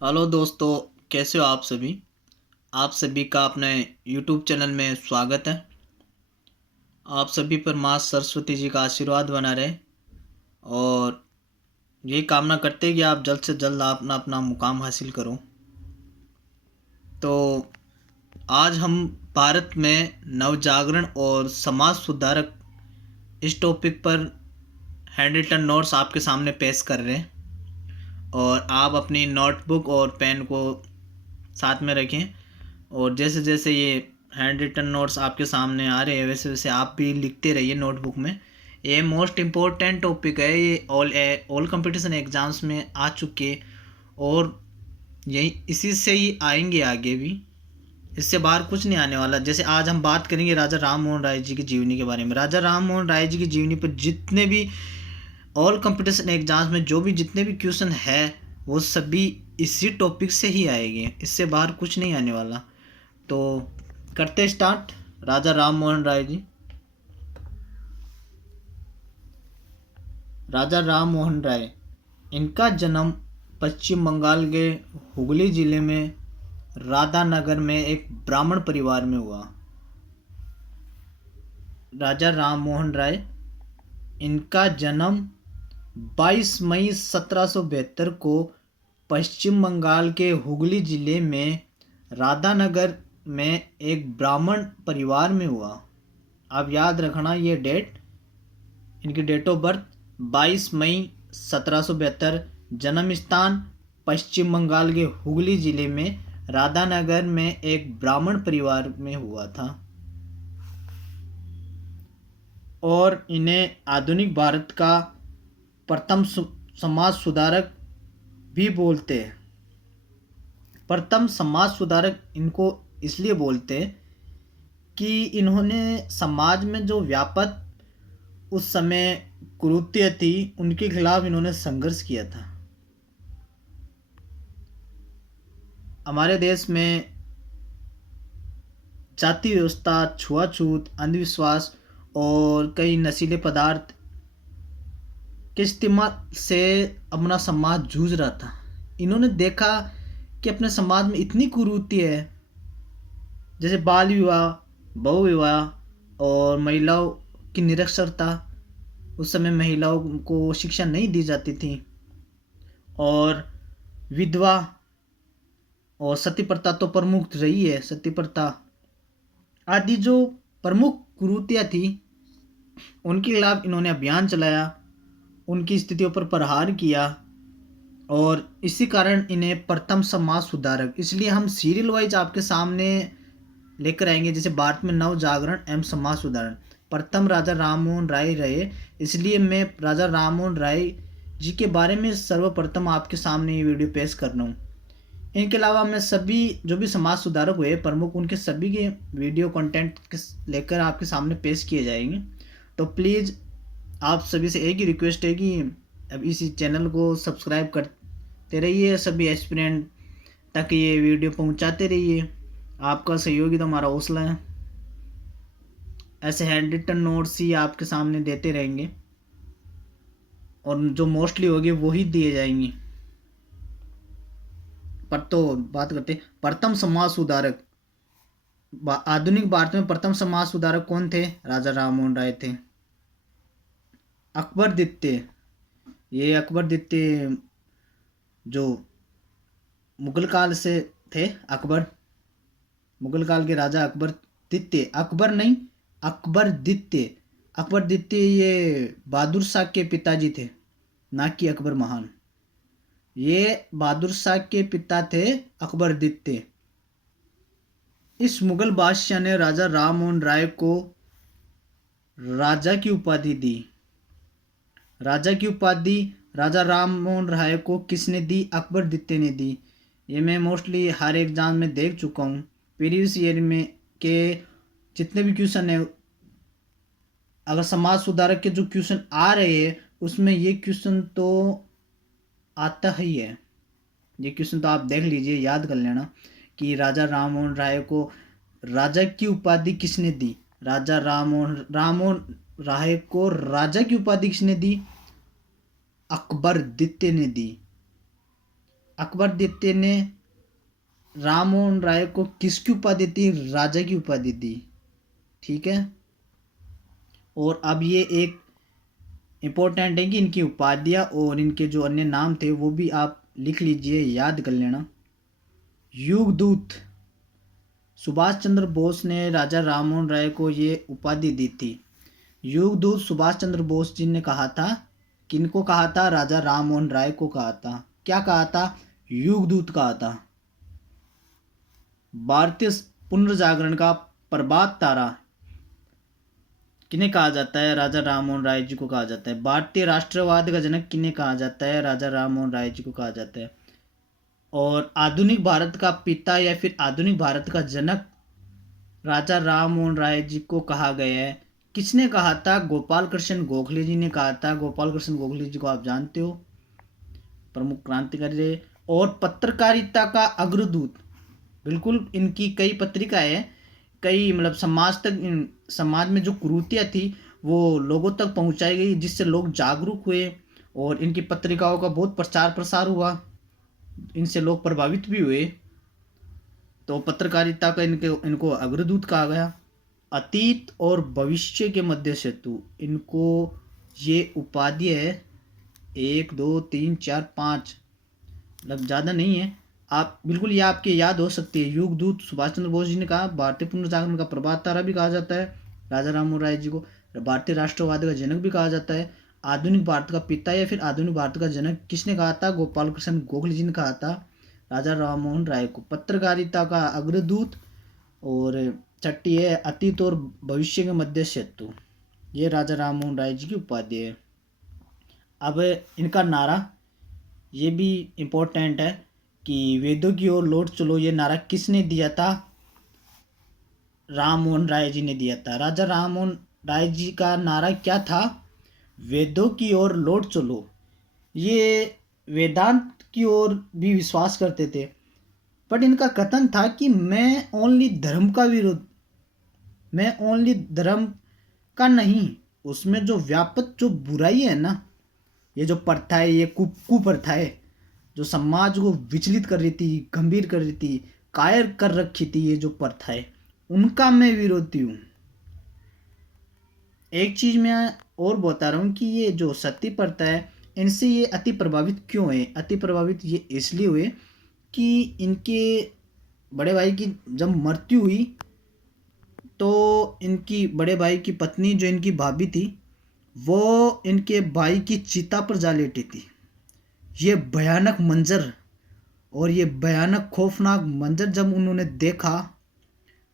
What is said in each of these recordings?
Hello दोस्तों, कैसे हो आप सभी। आप सभी का अपने यूट्यूब चैनल में स्वागत है। आप सभी पर माँ सरस्वती जी का आशीर्वाद बना रहे और यही कामना करते हैं कि आप जल्द से जल्द अपना अपना मुकाम हासिल करो। तो आज हम भारत में नवजागरण और समाज सुधारक इस टॉपिक पर हैंड रिटन नोट्स आपके सामने पेश कर रहे हैं और आप अपनी नोटबुक और पेन को साथ में रखें। और जैसे जैसे ये हैंड रिटन नोट्स आपके सामने आ रहे हैं वैसे वैसे आप भी लिखते रहिए नोटबुक में। ये मोस्ट इम्पोर्टेंट टॉपिक है, ये ऑल कंपटीशन एग्ज़ाम्स में आ चुके और यही इसी से ही आएंगे आगे भी। इससे बाहर कुछ नहीं आने वाला। जैसे आज हम बात करेंगे राजा राम मोहन राय जी की जीवनी के बारे में। राजा राम मोहन राय जी की जीवनी पर जितने भी ऑल कंपटीशन एग्जाम्स में जो भी जितने भी क्वेश्चन है वो सभी इसी टॉपिक से ही आएंगे, इससे बाहर कुछ नहीं आने वाला। तो करते स्टार्ट। राजा राम मोहन राय जी। राजा राम मोहन राय, इनका जन्म पश्चिम बंगाल के हुगली जिले में राधानगर में एक ब्राह्मण परिवार में हुआ। राजा राम मोहन राय, इनका जन्म 22 मई 1772 को पश्चिम बंगाल के हुगली जिले में राधानगर में एक ब्राह्मण परिवार में हुआ। आप याद रखना ये डेट, इनकी डेट ऑफ बर्थ 22 मई 1772, जन्म स्थान पश्चिम बंगाल के हुगली जिले में राधानगर में एक ब्राह्मण परिवार में हुआ था। और इन्हें आधुनिक भारत का प्रथम समाज सुधारक भी बोलते हैं। प्रथम समाज सुधारक इनको इसलिए बोलते हैं कि इन्होंने समाज में जो व्यापक उस समय कुरीतियाँ थी उनके खिलाफ इन्होंने संघर्ष किया था। हमारे देश में जाति व्यवस्था, छुआछूत, अंधविश्वास और कई नशीले पदार्थ के इस्तेमाल से अपना समाज जूझ रहा था। इन्होंने देखा कि अपने समाज में इतनी कुरीति है, जैसे बाल विवाह, बहु विवाह और महिलाओं की निरक्षरता। उस समय महिलाओं को शिक्षा नहीं दी जाती थी और विधवा और सती प्रथा तो प्रमुख रही है। सती प्रथा आदि जो प्रमुख कुरीतियाँ थी उनके खिलाफ इन्होंने अभियान चलाया, उनकी स्थितियों पर प्रहार किया और इसी कारण इन्हें प्रथम समाज सुधारक, इसलिए हम सीरियल वाइज आपके सामने लेकर आएंगे। जैसे भारत में नव जागरण एवं समाज सुधारण, प्रथम राजा राममोहन राय रहे, इसलिए मैं राजा राममोहन राय जी के बारे में सर्वप्रथम आपके सामने ये वीडियो पेश कर रहा हूँ। इनके अलावा मैं सभी जो भी समाज सुधारक हुए प्रमुख उनके सभी के वीडियो कंटेंट लेकर आपके सामने पेश किए जाएंगे। तो प्लीज़ आप सभी से एक ही रिक्वेस्ट है कि अब इसी चैनल को सब्सक्राइब करते रहिए, सभी एस्पिरेंट तक ये वीडियो पहुंचाते रहिए। आपका सहयोग ही तो हमारा हौसला है। ऐसे हैंड रिटन नोट्स ही आपके सामने देते रहेंगे और जो मोस्टली होगी वही दिए जाएंगे। पर तो बात करते हैं प्रथम समाज सुधारक। आधुनिक भारत में प्रथम समाज सुधारक कौन थे? राजा राममोहन राय थे। अकबर द्वितीय, ये अकबर द्वितीय जो मुगल काल से थे, अकबर मुगल काल के राजा अकबर द्वितीय, अकबर नहीं अकबर द्वितीय। अकबर द्वितीय ये बहादुर शाह के पिताजी थे, ना कि अकबर महान। ये बहादुर शाह के पिता थे अकबर द्वितीय। इस मुगल बादशाह ने राजा राममोहन राय को राजा की उपाधि दी। राजा की उपाधि राजा राममोहन राय को किसने दी? अकबर द्वितीय ने दी। ये मैं मोस्टली हर एग्जाम में देख चुका हूँ। प्रीवियस ईयर में के जितने भी क्वेश्चन है, अगर समाज सुधारक के जो क्वेश्चन आ रहे हैं उसमें ये क्वेश्चन तो आता ही है। ये क्वेश्चन तो आप देख लीजिए, याद कर लेना कि राजा राममोहन राय को राजा की उपाधि किसने दी। राजा राममोहन राय को राजा की उपाधि किसने दी? अकबर द्वितीय ने दी। अकबर द्वितीय ने राम मोहन राय को किसकी उपाधि दी? राजा की उपाधि दी। ठीक है। और अब ये एक इम्पोर्टेंट है कि इनकी उपाधियाँ और इनके जो अन्य नाम थे वो भी आप लिख लीजिए, याद कर लेना। युगदूत, सुभाष चंद्र बोस ने राजा राम मोहन राय को ये उपाधि दी थी। युगदूत सुभाष चंद्र बोस जी ने कहा था। किनको कहा था? राजा राम मोहन राय को कहा था। क्या कहा था? युगदूत कहा था। भारतीय पुनर्जागरण का प्रभात तारा किन्हें कहा जाता है? राजा राम मोहन राय जी को कहा जाता है। भारतीय राष्ट्रवाद का जनक किन्हें कहा जाता है? राजा राम मोहन राय जी को कहा जाता है। और आधुनिक भारत का पिता या फिर आधुनिक भारत का जनक राजा राम मोहन राय जी को कहा गया है। किसने कहा था? गोपाल कृष्ण गोखले जी ने कहा था। गोपाल कृष्ण गोखले जी को आप जानते हो, प्रमुख क्रांतिकारी रहे। और पत्रकारिता का अग्रदूत, बिल्कुल इनकी कई पत्रिकाएं हैं, कई मतलब समाज में जो कुरीतियाँ थी वो लोगों तक पहुंचाई गई, जिससे लोग जागरूक हुए और इनकी पत्रिकाओं का बहुत प्रचार प्रसार हुआ, इनसे लोग प्रभावित भी हुए। तो पत्रकारिता का इनको अग्रदूत कहा गया। अतीत और भविष्य के मध्य सेतु, इनको ये उपाधि है 1 2 3 4 5, मतलब ज़्यादा नहीं है। आप बिल्कुल ये आपके याद हो सकती है। युगदूत सुभाष चंद्र बोस जी ने कहा। भारतीय पुनर्जागरण का प्रभात तारा भी कहा जाता है राजा राम मोहन राय जी को। भारतीय राष्ट्रवाद का जनक भी कहा जाता है। आधुनिक भारत का पिता या फिर आधुनिक भारत का जनक किसने कहा था? गोपाल कृष्ण गोखले जी ने कहा था राजा राम मोहन राय को। पत्रकारिता का अग्रदूत। और छठी है अतीत और भविष्य के मध्य सेतु, ये राजा राम मोहन राय जी की उपाधि है। अब इनका नारा ये भी इम्पोर्टेंट है कि वेदों की ओर लौट चलो, ये नारा किसने दिया था? राम मोहन राय जी ने दिया था। राजा राम मोहन राय जी का नारा क्या था? वेदों की ओर लौट चलो। ये वेदांत की ओर भी विश्वास करते थे, बट इनका कथन था कि मैं ओनली धर्म का विरोध, मैं ओनली धर्म का नहीं, उसमें जो व्यापक जो बुराई है ना, ये जो प्रथा है, ये कुप्रथा है जो समाज को विचलित कर रही थी, गंभीर कर रही थी, कायर कर रखी थी, ये जो प्रथा है उनका मैं विरोधी हूँ। एक चीज मैं और बता रहा हूँ कि ये जो सती प्रथा है इनसे ये अति प्रभावित क्यों है? अति प्रभावित ये इसलिए हुए कि इनके बड़े भाई की जब मृत्यु हुई तो इनकी बड़े भाई की पत्नी जो इनकी भाभी थी वो इनके भाई की चिता पर जा लेटी थी। ये भयानक मंजर और ये भयानक खौफनाक मंजर जब उन्होंने देखा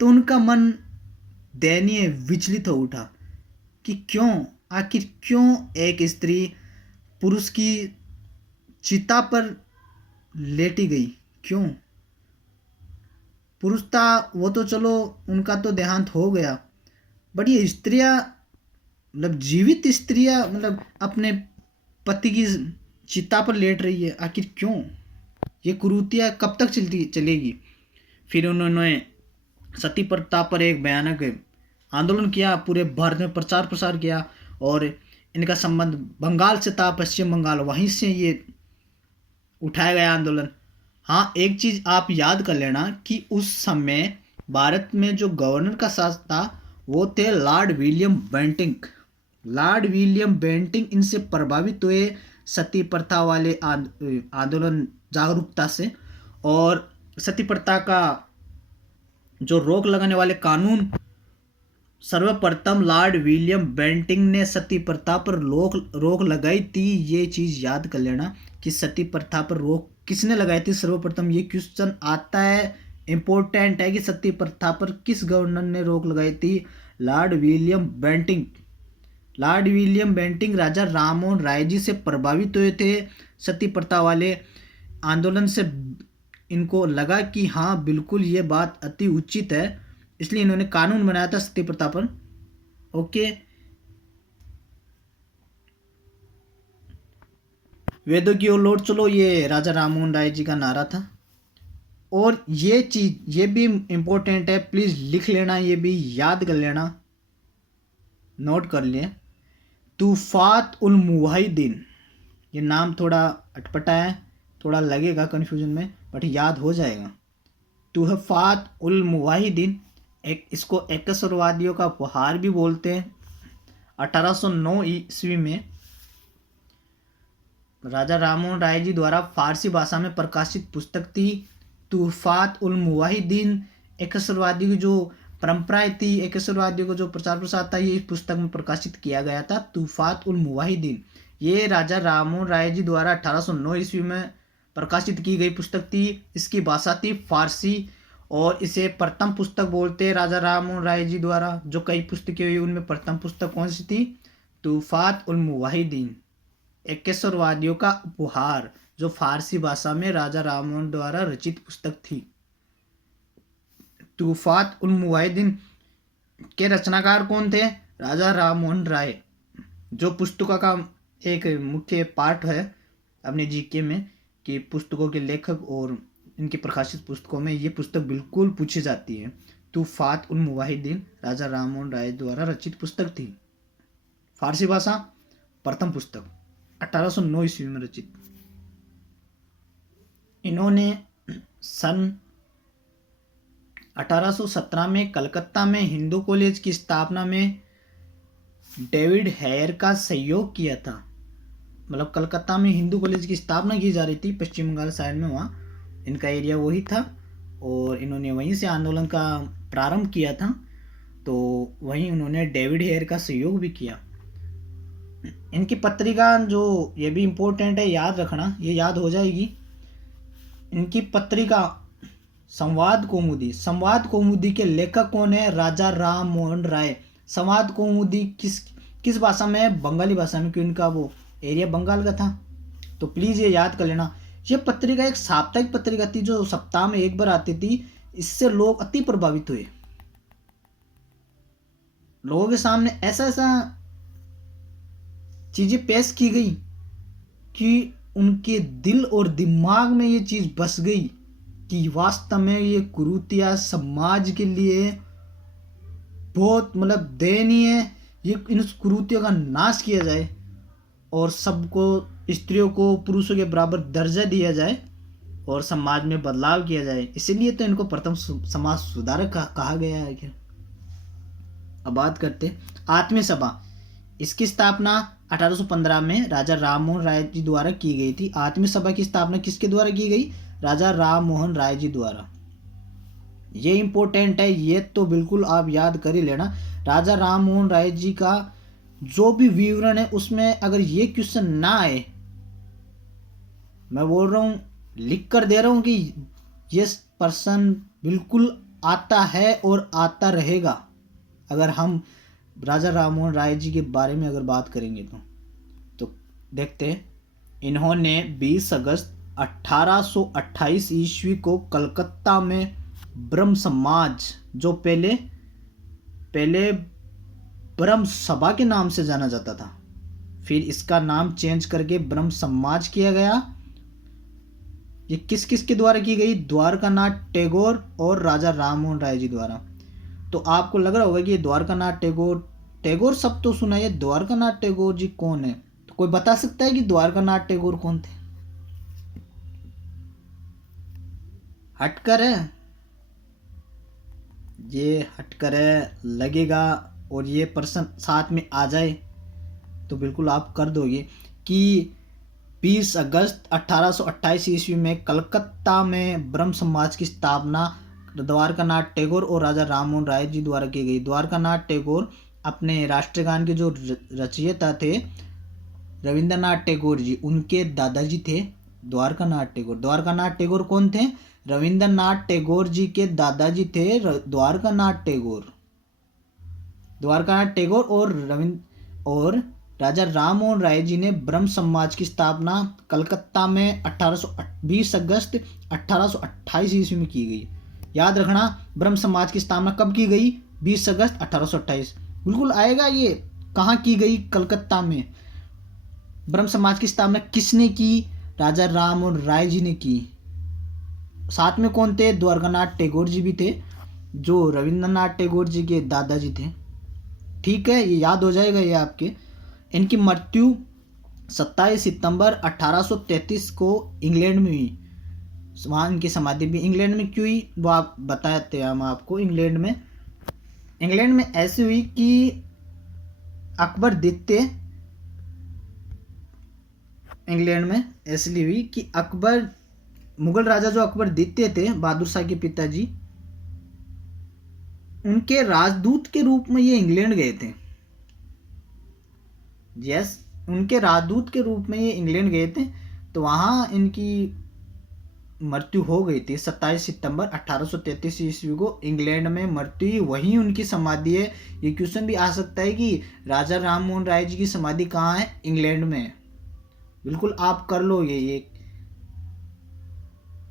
तो उनका मन दयनीय विचलित हो उठा कि क्यों, आखिर क्यों एक स्त्री पुरुष की चिता पर लेटी गई? क्यों? पुरुष था वो तो चलो उनका तो देहांत हो गया, बट ये स्त्रियां, मतलब जीवित स्त्रियां, मतलब अपने पति की चिता पर लेट रही है, आखिर क्यों? ये कुरीतियाँ कब तक चलेगी? फिर उन्होंने सती प्रथा पर एक भयानक आंदोलन किया, पूरे भारत में प्रचार प्रसार किया। और इनका संबंध बंगाल से था, पश्चिम बंगाल, वहीं से ये उठाया गया आंदोलन। हाँ, एक चीज़ आप याद कर लेना कि उस समय भारत में जो गवर्नर का साथ था वो थे Lord William Bentinck. Lord William Bentinck इनसे प्रभावित हुए सती प्रथा वाले आंदोलन जागरूकता से। और सती प्रथा का जो रोक लगाने वाले कानून सर्वप्रथम लॉर्ड विलियम बेंटिंक ने सती प्रथा पर रोक लगाई थी। ये चीज़ याद कर लेना कि सती प्रथा पर रोक किसने लगाई थी सर्वप्रथम, ये क्वेश्चन आता है, इम्पोर्टेंट है कि सती प्रथा पर किस गवर्नर ने रोक लगाई थी? Lord William Bentinck. Lord William Bentinck Raja Ram Mohan Roy ji से प्रभावित हुए थे सती प्रथा वाले आंदोलन से। इनको लगा कि हाँ बिल्कुल ये बात अति उचित है, इसलिए इन्होंने कानून बनाया था सती प्रथा पर। ओके, वेदों की ओर लौट चलो, ये राजा राम मोहन राय जी का नारा था। और ये चीज ये भी इम्पोर्टेंट है, प्लीज लिख लेना, ये भी याद कर लेना, नोट कर लें। तूफात उल मुवाहिदीन, ये नाम थोड़ा अटपटा है, थोड़ा लगेगा कन्फ्यूजन में, बट याद हो जाएगा। तुहफात उल मुवाहिदीन, एक इसको एकसरवादियों का उपहार भी बोलते हैं। 1809 ईस्वी में राजा राममोहन राय जी द्वारा फारसी भाषा में प्रकाशित पुस्तक थी तुहफात उल मुवाहिदीन। एकसरवादी की जो परंपराएं थी, एकसरवादियों को जो प्रचार प्रसार था, ये इस पुस्तक में प्रकाशित किया गया था, तुहफात उल मुवाहिदीन। ये राजा राममोहन राय जी द्वारा 1809 ईस्वी में प्रकाशित की गई पुस्तक थी। इसकी भाषा थी फारसी और इसे प्रथम पुस्तक बोलते हैं राजा राममोहन राय जी द्वारा। जो कई पुस्तकें हुई उनमें प्रथम पुस्तक कौन सी थी? तुहफात उल मुवाहिदीन, एकेश्वरवादियों का उपहार, जो फारसी भाषा में राजा राममोहन द्वारा रचित पुस्तक थी। तुहफात उल मुवाहिदीन के रचनाकार कौन थे? राजा राममोहन राय। जो पुस्तकों का एक मुख्य पार्ट है अपने जीके में कि पुस्तकों के लेखक और इनकी प्रकाशित पुस्तकों में ये पुस्तक बिल्कुल पूछी जाती है। तुहफात उल मुवाहिदीन राजा राममोहन राय द्वारा रचित पुस्तक थी, फारसी भाषा, प्रथम पुस्तक, 1809 ईस्वी में रचित। इन्होंने सन 1817 में कलकत्ता में हिंदू कॉलेज की स्थापना में डेविड हेयर का सहयोग किया था। मतलब कलकत्ता में हिंदू कॉलेज की स्थापना की जा रही थी, पश्चिम बंगाल साइड में, वहाँ इनका एरिया वही था और इन्होंने वहीं से आंदोलन का प्रारंभ किया था। तो वहीं उन्होंने डेविड हेयर का सहयोग भी किया। इनकी पत्रिका जो, ये भी इम्पोर्टेंट है, याद रखना, ये याद हो जाएगी। इनकी पत्रिका संवाद कौमुदी, संवाद कौमुदी के लेखक कौन है? राजा राममोहन राय। संवाद कौमुदी किस भाषा में है? बंगाली भाषा में, क्योंकि इनका वो एरिया बंगाल का था। तो प्लीज़ ये याद कर लेना। ये पत्रिका एक साप्ताहिक पत्रिका थी जो सप्ताह में एक बार आती थी। इससे लोग अति प्रभावित हुए। लोगों के सामने ऐसा ऐसा चीजें पेश की गई कि उनके दिल और दिमाग में ये चीज बस गई कि वास्तव में ये कुरीतियां समाज के लिए बहुत मतलब दयनीय है। ये इन कुरीतियों का नाश किया जाए और सबको, स्त्रियों को पुरुषों के बराबर दर्जा दिया जाए और समाज में बदलाव किया जाए। इसीलिए तो इनको प्रथम समाज सुधारक कहा गया है। क्या अब बात करते आत्मीय सभा। इसकी स्थापना 1815 में राजा राममोहन राय जी द्वारा की गई थी। आत्मीय सभा की स्थापना किसके द्वारा की गई? राजा राममोहन राय जी द्वारा। ये इंपॉर्टेंट है, ये तो बिल्कुल आप याद कर ही लेना। राजा राममोहन राय जी का जो भी विवरण है उसमें अगर ये क्वेश्चन ना आए, मैं बोल रहा हूं, लिख कर दे रहा हूं कि ये पर्सन बिल्कुल आता है और आता रहेगा अगर हम राजा राममोहन राय जी के बारे में अगर बात करेंगे तो देखते हैं। इन्होंने 20 अगस्त 1828 ईस्वी को कलकत्ता में ब्रह्म समाज, जो पहले ब्रह्म सभा के नाम से जाना जाता था, फिर इसका नाम चेंज करके ब्रह्म समाज किया गया। ये किस किस के द्वारा की गई? द्वारकानाथ टैगोर और राजा राममोहन राय जी द्वारा। तो आपको लग रहा होगा कि ये द्वारकानाथ टैगोर सब तो सुना है, द्वारकानाथ टैगोर जी कौन है? तो कोई बता सकता है कि द्वारकानाथ टैगोर कौन थे? हटकर है, ये हटकर है लगेगा और ये पर्सन साथ में आ जाए तो बिल्कुल आप कर दोगे कि 20 अगस्त 1828 ईस्वी में कलकत्ता में ब्रह्म समाज की स्थापना द्वारकानाथ टैगोर और राजा राममोहन राय जी द्वारा की गई। द्वारकानाथ टैगोर अपने राष्ट्रगान के जो रचयिता थे रविंद्रनाथ टैगोर जी, उनके दादाजी थे द्वारकानाथ टैगोर। द्वारकानाथ टैगोर कौन थे? रविंद्रनाथ टैगोर जी के दादाजी थे द्वारकानाथ टैगोर। द्वारकानाथ टैगोर और राजा राममोहन राय जी ने ब्रह्म समाज की स्थापना कलकत्ता में 20 अगस्त 1828 ईस्वी में की गई। याद रखना, ब्रह्म समाज की स्थापना कब की गई? 20 अगस्त 1828। बिल्कुल आएगा ये, कहाँ की गई? कलकत्ता में। ब्रह्म समाज की स्थापना किसने की? राजा राममोहन राय जी ने की। साथ में कौन थे? द्वारकानाथ टैगोर जी भी थे, जो रविंद्रनाथ टैगोर जी के दादाजी थे। ठीक है, ये याद हो जाएगा ये आपके। इनकी मृत्यु 27 सितंबर 1833 को इंग्लैंड में हुई। वहाँ इनकी समाधि भी इंग्लैंड में क्यों हुई वो आप बताते हैं हम आपको। इंग्लैंड में ऐसी हुई कि अकबर द्वितीय, इंग्लैंड में इसलिए हुई कि अकबर, मुगल राजा जो अकबर द्वितीय थे, बहादुर शाह के पिताजी, उनके राजदूत के रूप में ये इंग्लैंड गए थे। यस, उनके राजदूत के रूप में ये इंग्लैंड गए थे। तो वहाँ इनकी मृत्यु हो गई थी 27 सितंबर 1833 ईस्वी को इंग्लैंड में मृत्यु हुई। वहीं उनकी समाधि है। ये क्वेश्चन भी आ सकता है कि राजा राम मोहन राय जी की समाधि कहाँ है? इंग्लैंड में। बिल्कुल आप कर लो ये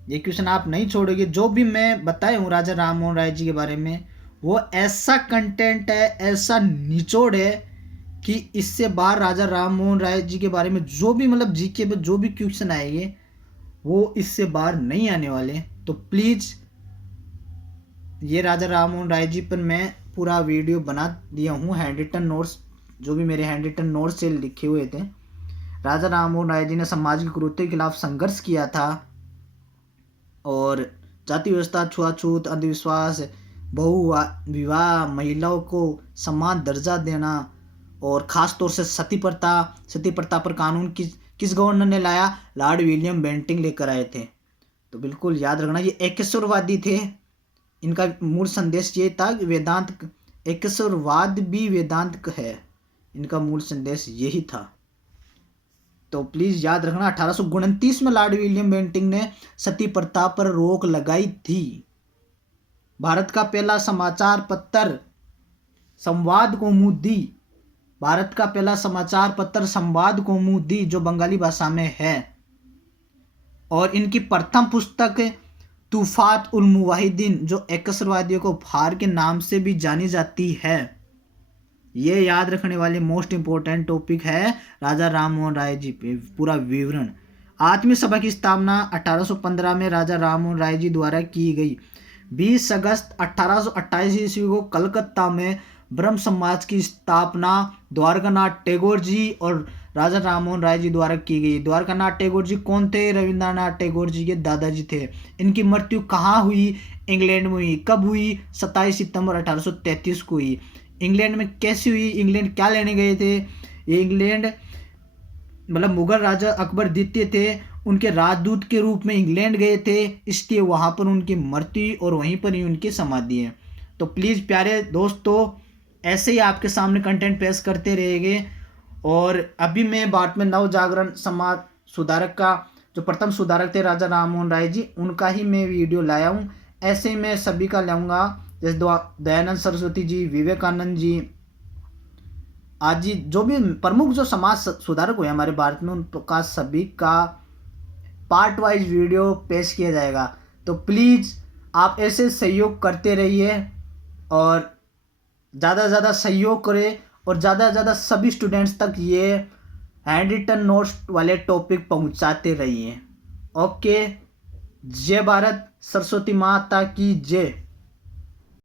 क्वेश्चन आप नहीं छोड़ोगे। जो भी मैं बताया हूँ राजा राम मोहन राय जी के बारे में, वो ऐसा कंटेंट है, ऐसा निचोड़ है कि इससे बाहर राजा राम मोहन राय जी के बारे में जो भी मतलब जीके पे जो भी क्वेश्चन आएंगे वो इससे बाहर नहीं आने वाले। तो प्लीज़ ये राजा राम मोहन राय जी पर मैं पूरा वीडियो बना दिया हूँ, हैंड रिटन नोट्स, जो भी मेरे हैंड रिटन नोट्स से लिखे हुए थे। राजा राम मोहन राय जी ने सामाजिक कुरीतियों के खिलाफ संघर्ष किया था और जाति व्यवस्था, छुआछूत, अंधविश्वास, बहु विवाह, महिलाओं को समान दर्जा देना और ख़ास तौर से सती प्रथा पर कानून किस गवर्नर ने लाया? लॉर्ड विलियम बेंटिंक लेकर आए थे। तो बिल्कुल याद रखना, ये एकेश्वरवादी थे। इनका मूल संदेश ये था कि वेदांत, एकेश्वरवाद भी वेदांत है, इनका मूल संदेश यही था। तो प्लीज़ याद रखना, 1829 में लॉर्ड विलियम बेंटिंक ने सती प्रथा पर रोक लगाई थी। भारत का पहला समाचार पत्र संवाद कौमुदी, भारत का पहला समाचार पत्र संवाद कौमुदी जो बंगाली भाषा में है, और इनकी प्रथम पुस्तक तूफात उल मुवाहिदीन जो एकेश्वरवादियों को फार के नाम से भी जानी जाती है। ये याद रखने वाले मोस्ट इंपोर्टेंट टॉपिक है राजा राम मोहन राय जी पे पूरा विवरण। आत्मीय सभा की स्थापना 1815 में राजा राम मोहन राय जी द्वारा की गई। 20 अगस्त 1828 ईस्वी को कलकत्ता में ब्रह्म समाज की स्थापना द्वारकानाथ टैगोर जी और राजा राम मोहन राय जी द्वारा की गई। द्वारकानाथ टैगोर जी कौन थे? रविंद्रनाथ टैगोर जी के दादाजी थे। इनकी मृत्यु कहाँ हुई? इंग्लैंड में हुई। कब हुई? 27 सितंबर 1833 को हुई। इंग्लैंड में कैसी हुई? इंग्लैंड क्या लेने गए थे? ये इंग्लैंड मतलब मुगल राजा अकबर द्वितीय थे, उनके राजदूत के रूप में इंग्लैंड गए थे, इसलिए वहाँ पर उनकी मृत्यु और वहीं पर ही उनकी समाधि है। तो प्लीज़ प्यारे दोस्तों, ऐसे ही आपके सामने कंटेंट पेश करते रहेंगे। और अभी मैं बाद में नव जागरण समाज सुधारक का जो प्रथम सुधारक थे राजा राम मोहन राय जी, उनका ही मैं वीडियो लाया हूँ। ऐसे ही मैं सभी का लाऊंगा, जैसे दयानंद सरस्वती जी, विवेकानंद जी, आज जी जो भी प्रमुख जो समाज सुधारक हुए हमारे भारत में, उनका सभी का पार्ट वाइज वीडियो पेश किया जाएगा। तो प्लीज़ आप ऐसे सहयोग करते रहिए और ज़्यादा से ज़्यादा सहयोग करें और ज़्यादा से ज़्यादा सभी स्टूडेंट्स तक ये हैंड रिटन नोट्स वाले टॉपिक पहुंचाते रहिए। ओके, जय भारत, सरस्वती माता की जय।